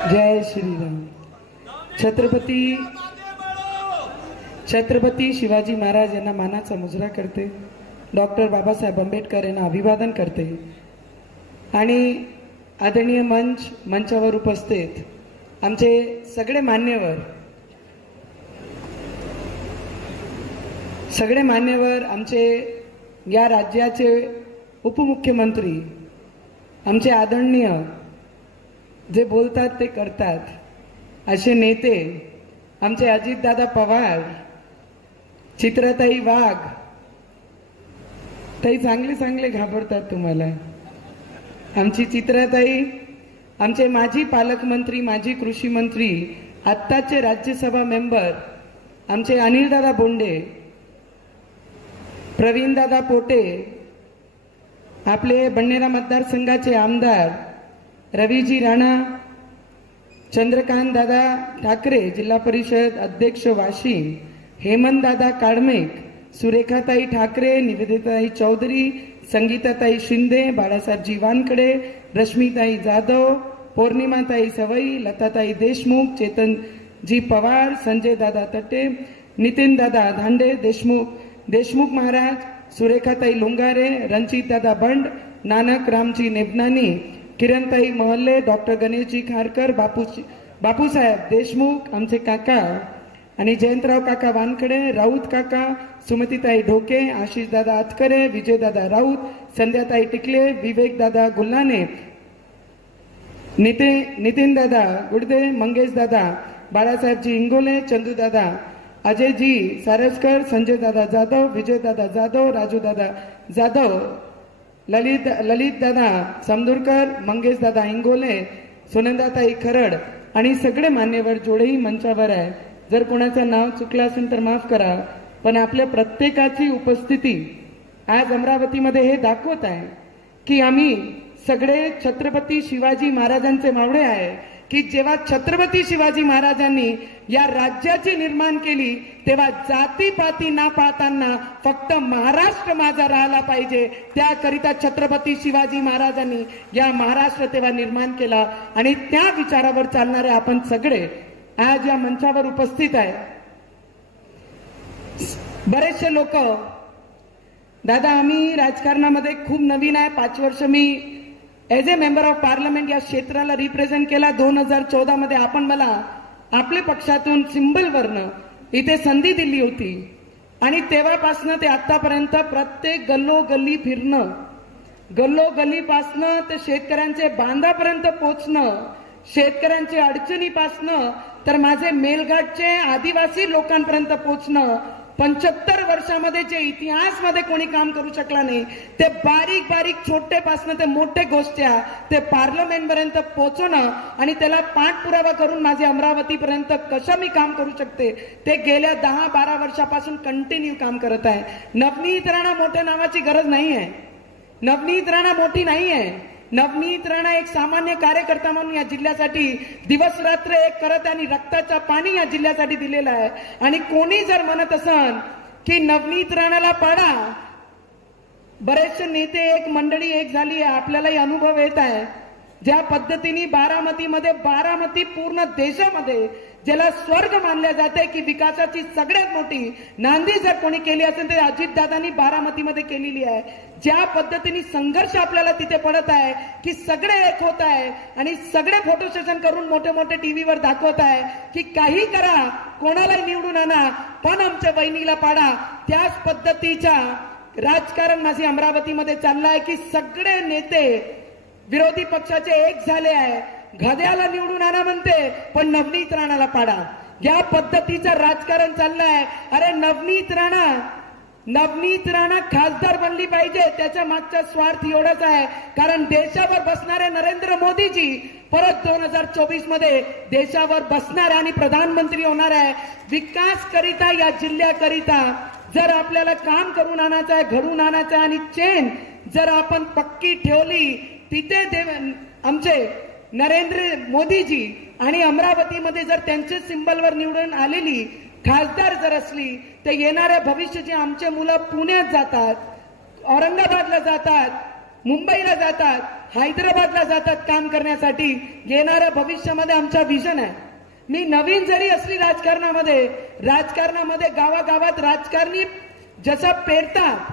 जय श्रीराम। छत्रपती शिवाजी महाराज यांना मानाचा मुजरा करते, डॉक्टर बाबासाहेब आंबेडकर यांना अभिवादन करते आणि आदरणीय मंचावर उपस्थित आमचे सगळे मान्यवर आमचे या राज्याचे उपमुख्यमंत्री, आमचे आदरणीय जे बोलतात ते करतात असे नेते, आमचे अजितदादा पवार, चित्रताई वाघ, ताई चांगले घाबरतात तुम्हाला, आमची चित्रताई, आमचे माजी पालकमंत्री, माजी कृषी मंत्री, आत्ताचे राज्यसभा मेंबर आमचे अनिलदादा बोंडे, प्रवीणदादा पोटे, आपले बन्नेरा मतदारसंघाचे आमदार रवीजी राणा, चंद्रकांत दादा ठाकरे, जिल्हा परिषद अध्यक्ष वाशिम, हेमंत दादा काळमेक, सुरेखाताई ठाकरे, निवेदिताई चौधरी, संगीताताई शिंदे, बाळासाहेबजी वानकडे, रश्मीताई जाधव, पौर्णिमाताई सवई, लताताई देशमुख, चेतनजी पवार, संजय दादा तटे, नितीन दादा धांडे, देशमुख महाराज, सुरेखाताई लोंगारे, रणजित दादा बंड, नानक रामजी नेबनानी, किरणताई मोहल्ले, डॉक्टर गणेशजी खारकर, बापूसाहेब देशमुख, आमचे काका आणि जयंतराव काका वानकडे, राऊत काका, सुमतीताई ढोके, आशिष दादा आतकरे, विजयदादा राऊत, संध्याताई टिकले, विवेक दादा गुल्हाने, नितीन दादा गुडदे, मंगेश दादा, बाळासाहेबजी इंगोले, चंदू दादा, अजयजी सारस्कर, संजय दादा जाधव, विजय दादा जाधव, राजू दादा जाधव, ललित दादा समदुरकर, मंगेश दादा इंगोले, सुनंदाताई खरड आणि सगळे मान्यवर जोडेही मंचावर आहे. जर कोणाचं नाव चुकलं असेल तर माफ करा, पण आपल्या प्रत्येकाची उपस्थिती आज अमरावतीमध्ये हे दाखवत आहे की आम्ही सगळे छत्रपती शिवाजी महाराजांचे मावळे आहे. की जेव्हा छत्रपती शिवाजी महाराजांनी या राज्याची निर्माण केली तेव्हा जातीपाती ना पाहताना फक्त महाराष्ट्र माझा राहिला पाहिजे, त्याकरिता छत्रपती शिवाजी महाराजांनी या महाराष्ट्र तेव्हा निर्माण केला आणि त्या विचारावर चालणारे आपण सगळे आज या मंचावर उपस्थित आहे. बरेचसे लोक, दादा आम्ही राजकारणामध्ये खूप नवीन आहे, 5 वर्ष me as a member of parliament या क्षेत्राला रिप्रेझेंट केला. 2014 मध्ये आपण मला आपल्या पक्षातून सिंबलवरनं इथे संधी दिली होती आणि तेव्हापासनं ते आतापर्यंत प्रत्येक गल्लोगल्ली फिरणं, गल्लोगल्लीपासनं ते शेतकऱ्यांचे बांधापर्यंत पोचणं, शेतकऱ्यांच्या अडचणीपासनं तर माझे मेलघाटचे आदिवासी लोकांपर्यंत पोचणं, 75 वर्षामध्ये जे इतिहासमध्ये कोणी काम करू शकला नाही ते बारीक छोटेपासनं ते मोठे गोष्टी ते पार्लमेंटपर्यंत पोहोचणं आणि त्याला पाठपुरावा करून माझे अमरावतीपर्यंत कसं मी काम करू शकते ते गेल्या 10-12 वर्षापासून कंटिन्यू काम करत आहे. नवनीत राणा मोठ्या नावाची गरज नाही आहे, नवनीत राणा मोठी नाही आहे. नवनीत राणा एक सामान्य कार्यकर्ता म्हणून या जिल्ह्यासाठी दिवस रात्र एक करत आणि रक्ताचा पाणी या जिल्ह्यासाठी दिलेला आहे. आणि कोणी जर म्हणत असन की नवनीत राणाला पाडा, बरेचसे नेते एक मंडळी एक झाली आहे, आपल्यालाही अनुभव येत आहे ज्या पद्धतीने बारामती पूर्ण देशामध्ये ज्याला स्वर्ग मानल्या जाते की विकासाची सगळ्यात मोठी नांदी जर कोणी केली असेल तर अजितदादांनी बारामतीमध्ये केलेली आहे. ज्या पद्धतीने संघर्ष आपल्याला तिथे पडत आहे की सगळे एक होत आहे आणि सगळे फोटो सेशन करून मोठे टीव्हीवर दाखवत आहे की काही करा, कोणालाही निवडून आणा, पण आमच्या बहिणीला पाडा, त्याच पद्धतीचा राजकारण माझी अमरावतीमध्ये चाललंय की सगळे नेते विरोधी पक्षाचे एक झाले आहे. घड्याला निवडून आणा म्हणते पण नवनीत राणाला पाडा, या पद्धतीचं राजकारण चाललंय. अरे नवनीत राणा खासदार बनली पाहिजे, त्याच्या मागचा स्वार्थ एवढाच आहे कारण देशावर बसणारे नरेंद्र मोदीजी परत 2024 मध्ये देशावर बसणार आणि प्रधानमंत्री होणार आहे. विकास करिता या जिल्ह्याकरिता जर आपल्याला काम करून आणायचं आहे, घडून आणायचं आहे आणि चेन जर आपण पक्की ठेवली तिथे आमचे नरेंद्र मोदीजी आणि अमरावतीमध्ये जर त्यांचे सिंबलवर निवडून आलेली खासदार जर असली तर येणाऱ्या भविष्याचे आमचे मुलं पुण्यात जातात, औरंगाबादला जातात, मुंबईला जातात, हैदराबादला जातात काम करण्यासाठी. येणाऱ्या भविष्यामध्ये आमचा विजन आहे. मी नवीन जरी असली राजकारणामध्ये गावागावात राजकारणी जसा पेरतात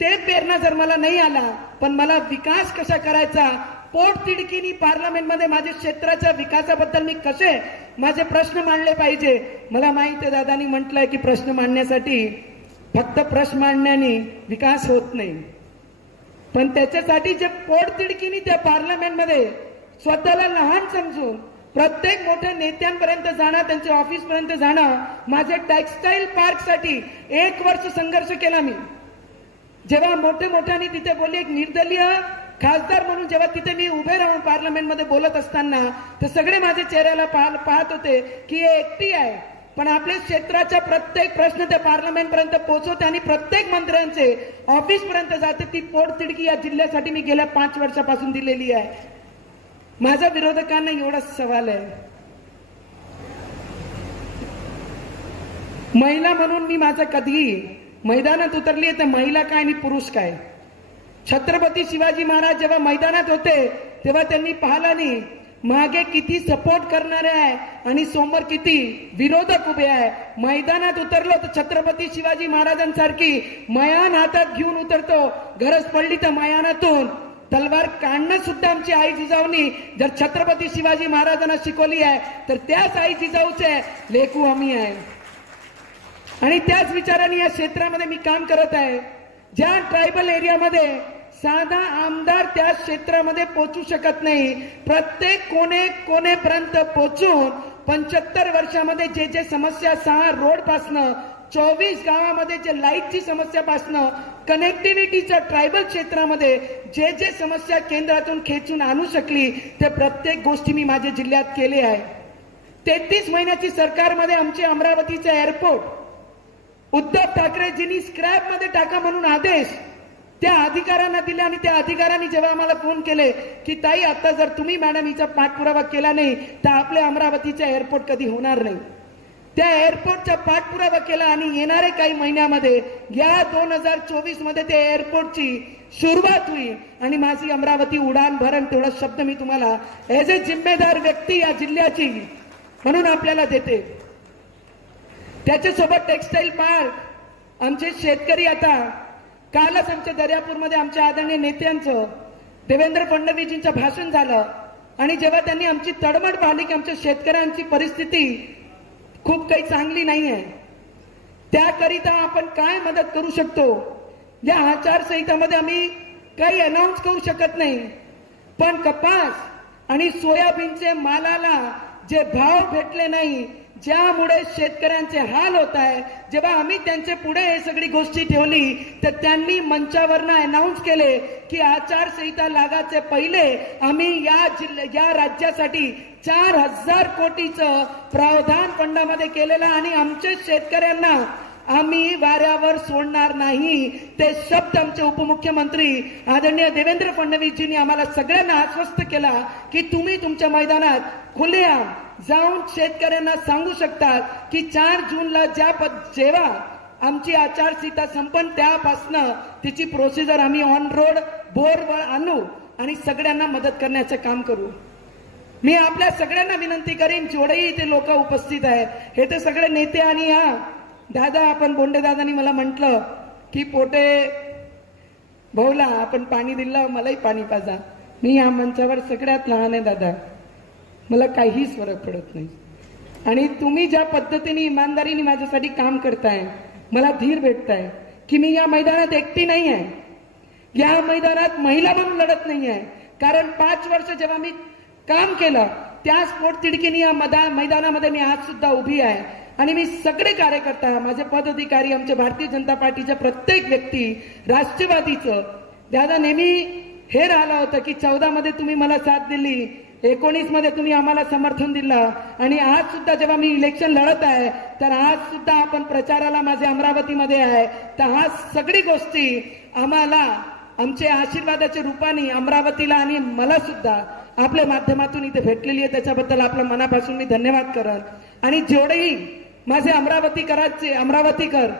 ते पेरणं जर मला नाही आला, पण मला विकास कसा करायचा, पोटतिडकीनी पार्लमेंटमध्ये माझ्या क्षेत्राच्या विकासाबद्दल मी कसे माझे प्रश्न मांडले पाहिजे. मला माहिती आहे दादांनी म्हटलंय की प्रश्न मांडण्यासाठी फक्त प्रश्न मांडण्याने विकास होत नाही, पण त्याच्यासाठी जे पोटतिडकीनी त्या पार्लमेंटमध्ये स्वतःला लहान समजून प्रत्येक मोठ्या नेत्यांपर्यंत जाणं, त्यांच्या ऑफिसपर्यंत जाणं. माझे टेक्सटाईल पार्कसाठी 1 वर्ष संघर्ष केला मी. जेव्हा मोठ्याने तिथे बोलले, एक निर्दलीय खासदार म्हणून जेव्हा तिथे मी उभे राहून पार्लमेंटमध्ये बोलत असताना तर सगळे माझ्या चेहऱ्याला पाहत होते की हे एकटी आहे, पण आपल्या क्षेत्राच्या प्रत्येक प्रश्न त्या पार्लमेंटपर्यंत पोहोचवते आणि प्रत्येक मंत्र्यांचे ऑफिसपर्यंत जाते. ती पोटतिडकी या जिल्ह्यासाठी मी गेल्या 5 वर्षापासून दिलेली आहे. माझ्या विरोधकांना एवढाच सवाल आहे, महिला म्हणून मी माझं कधी मैदानात उतरली तर महिला काय आणि पुरुष काय. छत्रपती शिवाजी महाराज जेव्हा मैदानात होते तेव्हा त्यांनी पाहिलं नाही मागे किती सपोर्ट करणारे आहे आणि समोर किती विरोधक उभे आहे. मैदानात उतरलो तर छत्रपती शिवाजी महाराजांसारखी मयान हातात घेऊन उतरतो. गरज पडली तर मयानातून तलवार काढणं सुद्धा आमची आई जिजाऊनी जर छत्रपती शिवाजी महाराजांना शिकवली आहे तर त्याच आई जिजाऊचे लेकू आम्ही आहे. आणि त्याच विचाराने या क्षेत्रामध्ये मी काम करत आहे. ज्या ट्रायबल एरियामध्ये साधा आमदार त्या क्षेत्रामध्ये पोहोचू शकत नाही, प्रत्येक कोणेपर्यंत पोहोचून 75 वर्षामध्ये जे समस्या 6 रोड पासनं 24 गावामध्ये जे लाईटची समस्या पासनं कनेक्टिव्हिटीच्या ट्रायबल क्षेत्रामध्ये जे समस्या केंद्रातून खेचून आणू शकली ते प्रत्येक गोष्टी मी माझ्या जिल्ह्यात केले आहे. 33 महिन्याची सरकारमध्ये आमचे अमरावतीचे एअरपोर्ट उद्धव ठाकरेजींनी स्क्रॅप मध्ये टाका म्हणून आदेश त्या अधिकाऱ्यांना दिले आणि त्या अधिकाऱ्यांनी जेव्हा आम्हाला फोन केले की ताई आता जर तुम्ही मॅडम हिचा पाठपुरावा केला नाही तर आपल्या अमरावतीचा एअरपोर्ट कधी होणार नाही. त्या एअरपोर्टचा पाठपुरावा केला आणि येणारे काही महिन्यामध्ये या 2024 मध्ये त्या एअरपोर्टची सुरुवात होईल आणि माझी अमरावती उडान भरण. तेवढा शब्द मी तुम्हाला एज ए जिम्मेदार व्यक्ती या जिल्ह्याची म्हणून आपल्याला देते. त्याच्यासोबत टेक्सटाईल पार्क आमचे शेतकरी आता कालच आमच्या दर्यापूरमध्ये आमच्या आदरणीय नेत्यांचं देवेंद्र फडणवीसजींचं भाषण झालं आणि जेव्हा त्यांनी आमची तडमड पाहिली की आमच्या शेतकऱ्यांची परिस्थिती खूप काही चांगली नाही आहे, त्याकरिता आपण काय मदत करू शकतो. या आचारसंहितामध्ये आम्ही काही अनाऊन्स करू शकत नाही, पण कपास आणि सोयाबीनचे मालाला जे भाव भेटले नाही ज्यामुळे शेतकऱ्यांचे हाल होत आहे, जेव्हा आम्ही त्यांचे पुढे हे सगळी गोष्टी ठेवली तर त्यांनी मंचावरनं अनाऊन्स केले की आचारसंहिता लागायचे पहिले आम्ही या राज्यासाठी 4000 कोटीचं प्रावधान फंडामध्ये केलेलं आणि आमच्या शेतकऱ्यांना आम्ही वाऱ्यावर सोडणार नाही. ते शब्द आमचे उपमुख्यमंत्री आदरणीय देवेंद्र फडणवीसजींनी आम्हाला सगळ्यांना आश्वस्त केला की तुम्ही तुमच्या मैदानात खुलेआम जाऊन शेतकऱ्यांना सांगू शकतात की 4 जूनला जेव्हा आमची आचारसंहिता संपन्न त्यापासनं तिची प्रोसिजर आम्ही ऑन रोड बोर्डवर आणू आणि सगळ्यांना मदत करण्याचं काम करू. मी आपल्या सगळ्यांना विनंती करीन जेवढेही इथे लोक उपस्थित आहे हे ते सगळे नेते आणि दादा आपण बोंडे दादानी मला म्हटलं की पोटे भाऊला आपण पाणी दिलं मलाही पाणी पाजा. मी या मंचावर सगळ्यात लहान आहे दादा, मला काहीच फरक पडत नाही आणि तुम्ही ज्या पद्धतीने इमानदारीने माझ्यासाठी काम करताय मला धीर भेटताय की मी या मैदानात एकटी नाही आहे, या मैदानात महिला म्हणून लढत नाही आहे. कारण 5 वर्ष जेव्हा मी काम केलं त्याच पोटतिडकीने या मैदानामध्ये मी आज सुद्धा उभी आहे आणि मी सगळे कार्यकर्ता माझे पदाधिकारी आमच्या भारतीय जनता पार्टीच्या प्रत्येक व्यक्ती राष्ट्रवादीचं दादा नेहमी हे राहिलं होतं की 14 मध्ये तुम्ही मला साथ दिली, 19 मध्ये तुम्ही आम्हाला समर्थन दिलं आणि आज सुद्धा जेव्हा मी इलेक्शन लढत आहे तर आज सुद्धा आपण प्रचाराला माझे अमरावतीमध्ये आहे. तर हा सगळी गोष्टी आम्हाला आमच्या आशीर्वादाच्या रूपाने अमरावतीला आणि मला सुद्धा आपल्या माध्यमातून इथे भेटलेली आहे. त्याच्याबद्दल आपल्या मनापासून मी धन्यवाद करन. आणि जेवढेही माझे अमरावतीकर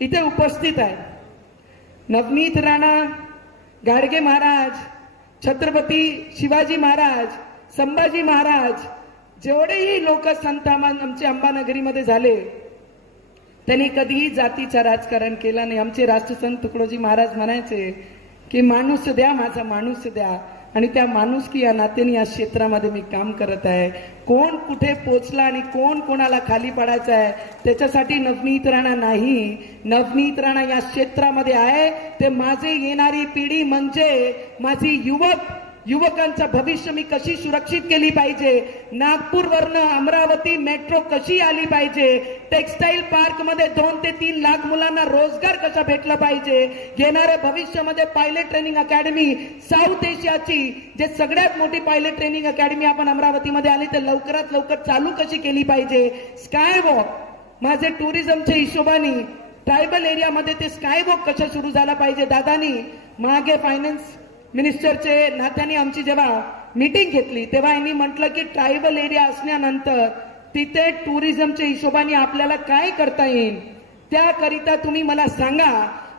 इथे उपस्थित आहे, नवनीत राणा गाडगे महाराज, छत्रपती शिवाजी महाराज, संभाजी महाराज, जेवढेही लोक संत आमचे अंबानगरीमध्ये झाले त्यांनी कधीही जातीचं राजकारण केलं नाही. आमचे राष्ट्रसंत तुकडोजी महाराज म्हणायचे की माणूस द्या, माझा माणूस द्या. आणि त्या माणुसकी या नात्याने या क्षेत्रामध्ये मी काम करत आहे. कोण कुठे पोचला आणि कोण कोणाला खाली पडायचं आहे त्याच्यासाठी नवनीत राणा नाही. नवनीत राणा या क्षेत्रामध्ये आहे ते माझी येणारी पिढी म्हणजे माझी युवकांचं भविष्य मी कशी सुरक्षित केली पाहिजे. नागपूरवरनं अमरावती मेट्रो कशी आली पाहिजे. टेक्सटाईल पार्क मध्ये 2 ते 3 लाख मुलांना रोजगार कसा भेटला पाहिजे. येणाऱ्या भविष्यामध्ये पायलट ट्रेनिंग अकॅडमी साऊथ एशियाची जे सगळ्यात मोठी पायलट ट्रेनिंग अकॅडमी आपण अमरावतीमध्ये आली तर लवकरात लवकर चालू कशी केली पाहिजे. स्काय वॉक माझे टुरिझमच्या हिशोबाने ट्रायबल एरियामध्ये ते स्काय वॉक कसा सुरू झाला पाहिजे. दादानी मागे फायनान्स मिनिस्टरचे नात्याने आमची जेव्हा मीटिंग घेतली तेव्हा यांनी म्हटलं की ट्रायबल एरिया असल्यानंतर तिथे टुरिझमच्या हिशोबाने आपल्याला काय करता येईल त्याकरिता तुम्ही मला सांगा.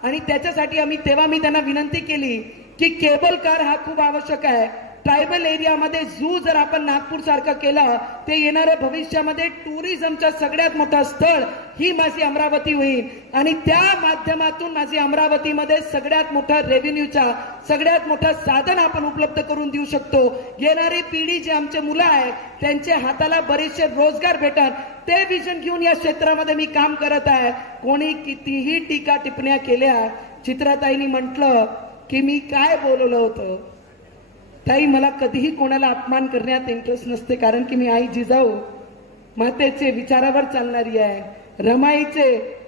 आणि त्याच्यासाठी तेव्हा मी त्यांना विनंती केली की केबल कार हा खूप आवश्यक आहे. ट्रायबल एरियामध्ये झू जर आपण नागपूर सारखं केलं ते येणाऱ्या भविष्यामध्ये टुरिझमचं सगळ्यात मोठं स्थळ ही माझी अमरावती होईल. आणि त्या माध्यमातून माझी अमरावतीमध्ये सगळ्यात मोठा रेव्हेन्यूचा सगळ्यात मोठं साधन आपण उपलब्ध करून देऊ शकतो. येणारी पिढी जी आमचे मुलं आहे त्यांच्या हाताला बरेचसे रोजगार भेटतात. ते विजन घेऊन या क्षेत्रामध्ये मी काम करत आहे. कोणी कितीही टीका टिप्पण्या केल्या चित्राताईंनी म्हटलं की मी काय बोलवलं होतं. ताई मला कधीही कोणाला अपमान करण्यात इंटरेस्ट नसते कारण की मी आई जिजाऊ मातेचे विचारावर चालणारी आहे. रमाईचे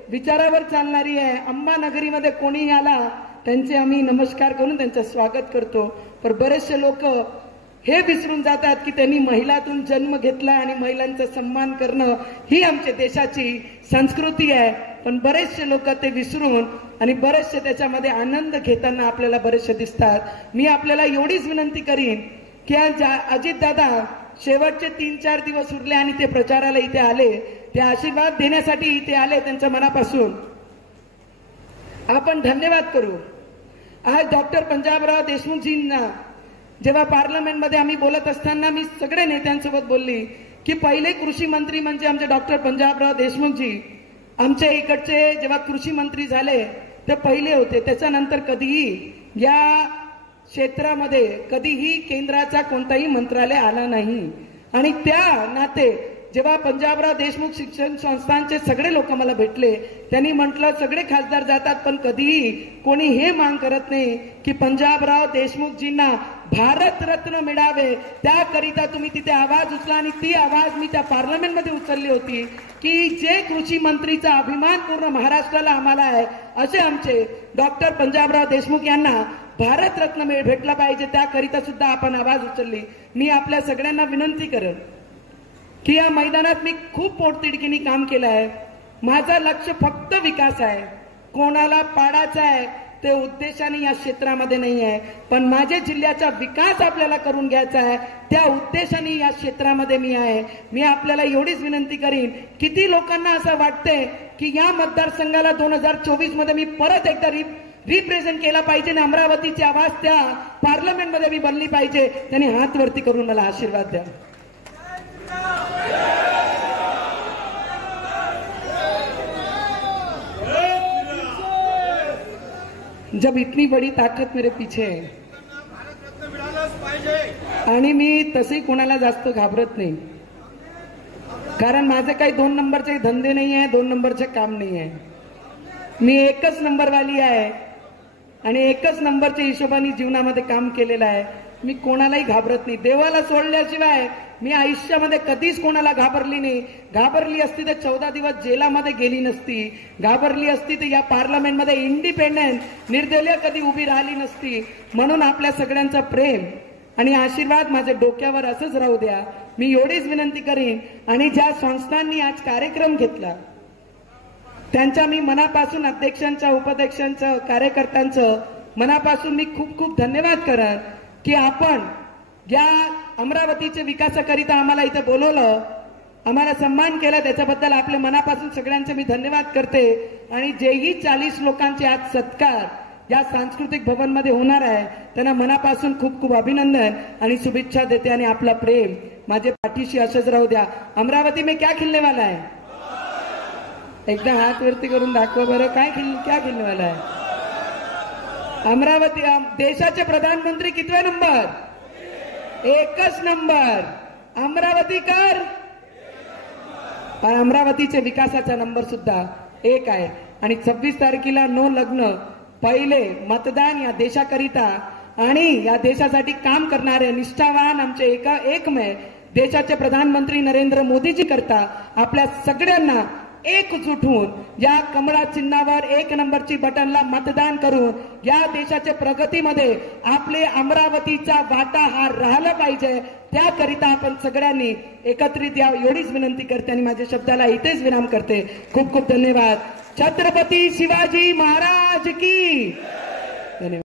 विचारावर चालणारी आहे. अंबानगरीमध्ये कोणी आला त्यांचे आम्ही नमस्कार करून त्यांचं स्वागत करतो. पण बरेचसे लोक हे विसरून जातात की त्यांनी महिलातून जन्म घेतला आणि महिलांचा सन्मान करणं ही आमच्या देशाची संस्कृती आहे. पण बरेचसे लोक ते विसरून आणि बरेचसे त्याच्यामध्ये आनंद घेताना आपल्याला बरेचसे दिसतात. मी आपल्याला एवढीच विनंती करीन की आज अजितदादा शेवटचे 3-4 दिवस उरले आणि ते प्रचाराला इथे आले. ते आशीर्वाद देण्यासाठी इथे आले. त्यांच्या मनापासून आपण धन्यवाद करू. आज डॉक्टर पंजाबराव देशमुखजींना जेव्हा पार्लमेंटमध्ये आम्ही बोलत असताना मी सगळ्या नेत्यांसोबत बोलली की पहिले कृषी मंत्री म्हणजे आमचे डॉक्टर पंजाबराव देशमुखजी आमच्या इकडचे जेव्हा कृषी मंत्री झाले ते पहिले होते. त्याच्यानंतर कधीही या क्षेत्रामध्ये कधीही केंद्राचा कोणताही मंत्रालय आला नाही. आणि त्या नाते जेव्हा पंजाबराव देशमुख शिक्षण संस्थांचे सगळे लोक मला भेटले त्यांनी म्हटलं सगळे खासदार जातात पण कधीही कोणी हे मांग करत नाही की पंजाबराव देशमुखजींना भारत रत्न मिळावे. त्याकरिता तुम्ही तिथे आवाज उचला. आणि ती आवाज मी त्या पार्लमेंटमध्ये उचलली होती की जे कृषी मंत्रीचा अभिमान पूर्ण महाराष्ट्राला आम्हाला आहे असे आमचे डॉक्टर पंजाबराव देशमुख यांना भारत रत्न भेटला पाहिजे. त्याकरिता सुद्धा आपण आवाज उचलली. मी आपल्या सगळ्यांना विनंती करेन की या मैदानात मी खूप पोटतिडकीने काम केलं आहे. माझं लक्ष फक्त विकास आहे. कोणाला पाडायचा आहे ते उद्देशाने या क्षेत्रामध्ये नाही आहे. पण माझ्या जिल्ह्याचा विकास आपल्याला करून घ्यायचा आहे त्या उद्देशाने या क्षेत्रामध्ये मी आहे. मी आपल्याला एवढीच विनंती करीन किती लोकांना असं वाटतंय की या मतदारसंघाला 2024 मध्ये मी परत एकदा रिप्रेझेंट केला पाहिजे आणि अमरावतीची आवाज त्या पार्लमेंटमध्ये मी बनली पाहिजे. त्यांनी हात वरती करून मला आशीर्वाद द्या. जब इतनी बड़ी ताकत मेरे पीछे है आणि मी तसे कोणाला जास्त घाबरत नाही कारण माझे काही 2 नंबरचे धंदे नाही आहे. 2 नंबरचे काम नाही आहे. मी एकच नंबरवाली आहे आणि एकच नंबरच्या हिशोबाने जीवनामध्ये काम केलेलं आहे. मी कोणालाही घाबरत नाही. देवाला सोडल्याशिवाय मी आयुष्यामध्ये कधीच कोणाला घाबरली नाही. घाबरली असती तर 14 दिवस जेलामध्ये गेली नसती. घाबरली असती तर या पार्लमेंटमध्ये इंडिपेंडेंट निर्दलीय कधी उभी राहिली नसती. म्हणून आपल्या सगळ्यांचं प्रेम आणि आशीर्वाद माझ्या डोक्यावर असंच राहू द्या. मी एवढीच विनंती करीन. आणि ज्या संस्थांनी आज कार्यक्रम घेतला त्यांच्या मी मनापासून अध्यक्षांच्या उपाध्यक्षांचं कार्यकर्त्यांचं मनापासून मी खूप खूप धन्यवाद करेन की आपण या अमरावतीच्या विकासाकरिता आम्हाला इथे बोलवलं, आम्हाला सन्मान केला. त्याच्याबद्दल आपल्या मनापासून सगळ्यांचे मी धन्यवाद करते. आणि जेही 40 लोकांचे आज सत्कार या सांस्कृतिक भवन मध्ये होणार आहे त्यांना मनापासून खूप खूप अभिनंदन आणि शुभेच्छा देते आणि आपला प्रेम माझे पाठीशी असंच राहू द्या। अमरावती में क्या खिलने वाला है? एकदा हात वरती करून दाखवा बरं, क्या खिलने वाला है? अमरावती देशाचे प्रधानमंत्री कितवे नंबर? एकच नंबर अमरावतीकर। अमरावतीचे विकासाचा नंबर सुद्धा एक आहे आणि 26 तारखेला नो लग्न पहिले मतदान या देशाकरिता आणि या देशासाठी काम करणारे निष्ठावान आमचे एकमेव देशाचे प्रधानमंत्री नरेंद्र मोदीजी करता आपल्या सगळ्यांना एकजूट होऊन या कमळा चिन्हावर 1 नंबरची बटनला मतदान करून या देशाच्या प्रगतीमध्ये आपले अमरावतीचा वाटा हा राहिला पाहिजे त्याकरिता आपण सगळ्यांनी एकत्रित या एवढीच विनंती करते आणि माझ्या शब्दाला इथेच विराम करते। खूप खूप धन्यवाद। छत्रपती शिवाजी महाराज की धन्यवाद।